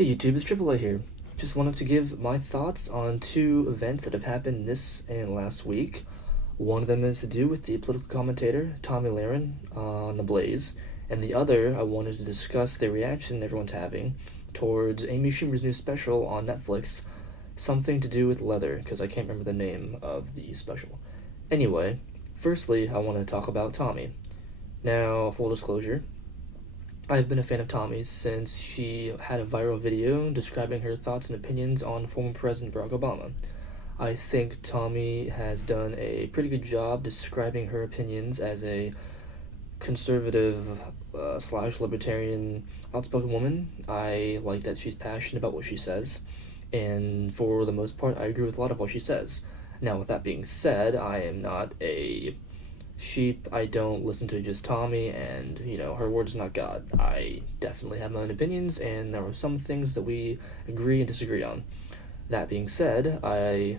Hey YouTube, it's Triple A here. Just wanted to give my thoughts on two events that have happened this and last week. One of them is to do with the political commentator, Tomi Lahren, on The Blaze, and the other I wanted to discuss the reaction everyone's having towards Amy Schumer's new special on Netflix, something to do with leather, because I can't remember the name of the special. Anyway, firstly, I want to talk about Tomi. Now, full disclosure, I've been a fan of Tommy's since she had a viral video describing her thoughts and opinions on former President Barack Obama. I think Tommy has done a pretty good job describing her opinions as a conservative slash libertarian outspoken woman. I like that she's passionate about what she says, and for the most part, I agree with a lot of what she says. Now, with that being said, I am not a sheep. I don't listen to just Tommy, and her word is not God. I definitely have my own opinions, and there are some things that we agree and disagree on. That being said, I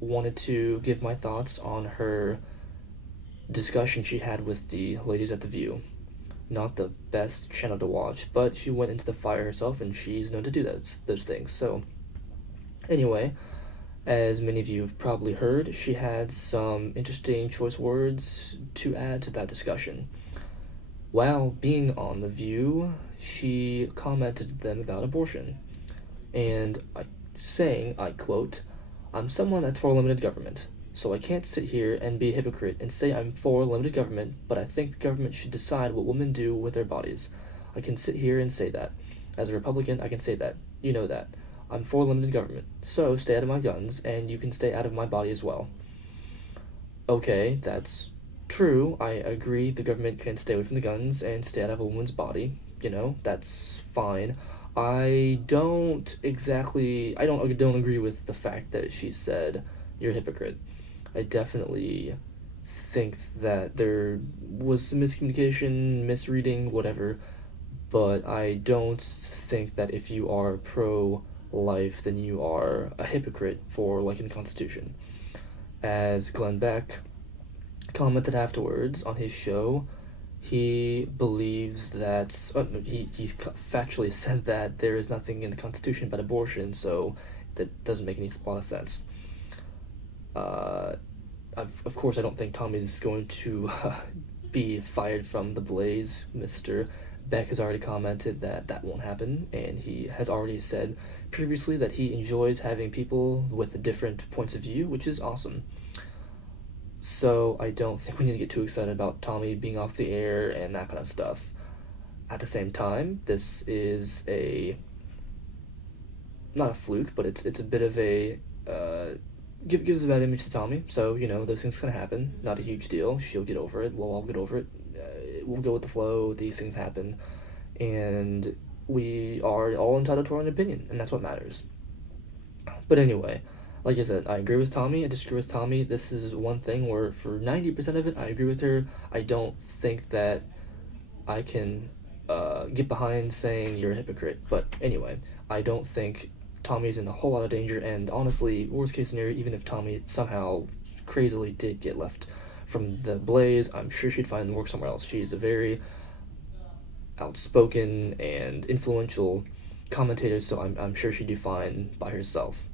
wanted to give my thoughts on her discussion she had with the ladies at The View. Not the best channel to watch, but she went into the fire herself, and she's known to do those things. So, anyway, as many of you have probably heard, she had some interesting choice words to add to that discussion. While being on The View, she commented to them about abortion, and saying, I quote, "I'm someone that's for limited government, so I can't sit here and be a hypocrite and say I'm for limited government, but I think the government should decide what women do with their bodies. I can sit here and say that. As a Republican, I can say that. You know that. I'm for limited government, so stay out of my guns, and you can stay out of my body as well." Okay, that's true. I agree the government can stay away from the guns and stay out of a woman's body. That's fine. I don't agree with the fact that she said, "You're a hypocrite." I definitely think that there was some miscommunication, misreading, whatever, but I don't think that if you are pro life, then you are a hypocrite for liking the Constitution. As Glenn Beck commented afterwards on his show, he believes that he factually said that there is nothing in the Constitution about abortion, so that doesn't make a lot of sense. Of course, I don't think Tommy's going to be fired from The Blaze. Mr. Beck has already commented that that won't happen, and he has already said previously that he enjoys having people with different points of view, which is awesome. So I don't think we need to get too excited about Tommy being off the air and that kind of stuff. At the same time, this is not a fluke, but it's a bit of a gives a bad image to Tommy. So those things gonna happen. Not a huge deal. She'll get over it. We'll all get over it. We'll go with the flow. These things happen, and we are all entitled to our own opinion, and that's what matters. But anyway, like I said, I agree with Tommy. I disagree with Tommy. This is one thing where for 90% of it, I agree with her. I don't think that I can get behind saying you're a hypocrite. But anyway, I don't think Tommy's in a whole lot of danger. And honestly, worst case scenario, even if Tommy somehow crazily did get left from The Blaze, I'm sure she'd find work somewhere else. She's a very outspoken and influential commentator, so I'm sure she'd do fine by herself.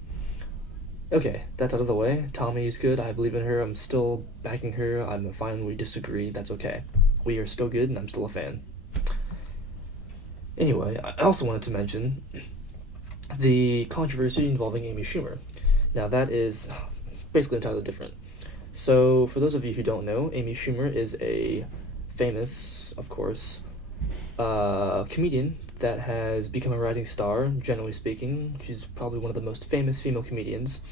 Okay, that's out of the way. Tommy's good. I believe in her. I'm still backing her. I'm fine. We disagree. That's okay. We are still good, and I'm still a fan. Anyway, I also wanted to mention the controversy involving Amy Schumer. Now, that is basically entirely different. So, for those of you who don't know, Amy Schumer is a famous, of course, comedian that has become a rising star, generally speaking. She's probably one of the most famous female comedians,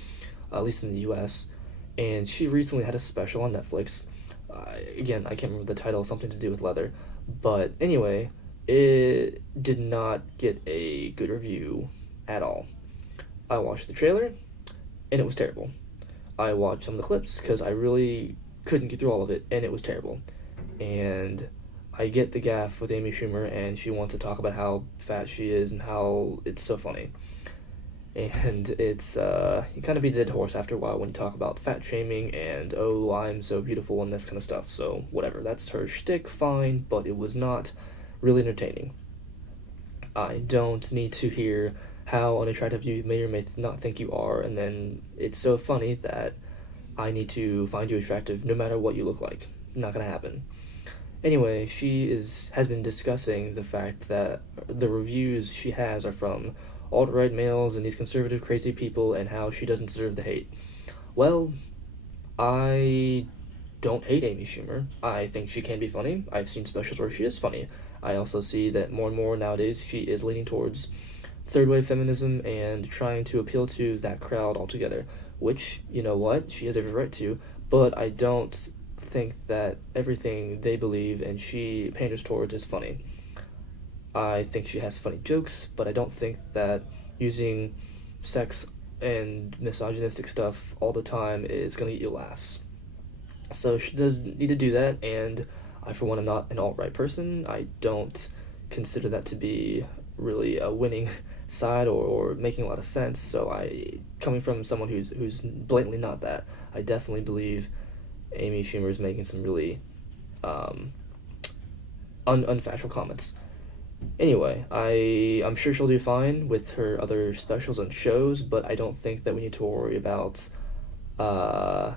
at least in the US, and she recently had a special on Netflix. Again, I can't remember the title, something to do with leather, but anyway, it did not get a good review at all. I watched the trailer, and it was terrible. I watched some of the clips, because I really couldn't get through all of it, and it was terrible. And I get the gaffe with Amy Schumer, and she wants to talk about how fat she is and how it's so funny. And it's, you kind of beat the dead horse after a while when you talk about fat shaming and, oh, I'm so beautiful and this kind of stuff. So, whatever. That's her shtick, fine, but it was not really entertaining. I don't need to hear how unattractive you may or may not think you are, and then it's so funny that I need to find you attractive no matter what you look like. Not gonna happen. Anyway, has been discussing the fact that the reviews she has are from alt-right males and these conservative crazy people, and how she doesn't deserve the hate. Well, I don't hate Amy Schumer. I think she can be funny. I've seen specials where she is funny. I also see that more and more nowadays she is leaning towards third wave feminism and trying to appeal to that crowd altogether, which, you know what, she has every right to, but I don't think that everything they believe and she panders towards is funny. I think she has funny jokes, but I don't think that using sex and misogynistic stuff all the time is going to get you laughs. So she does need to do that, and I, for one, am not an alt right person. I don't consider that to be really a winning side or making a lot of sense. So coming from someone who's blatantly not that, I definitely believe Amy Schumer is making some really um, unfactual comments. Anyway, I'm sure she'll do fine with her other specials and shows, but I don't think that we need to worry about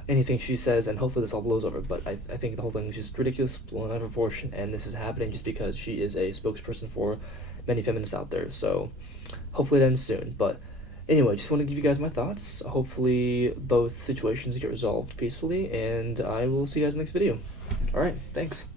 anything she says, and hopefully this all blows over. But I think the whole thing is just ridiculous, blown out of proportion, and this is happening just because she is a spokesperson for many feminists out there. So hopefully it ends soon. But anyway, just want to give you guys my thoughts. Hopefully both situations get resolved peacefully, and I will see you guys in the next video. All right, thanks.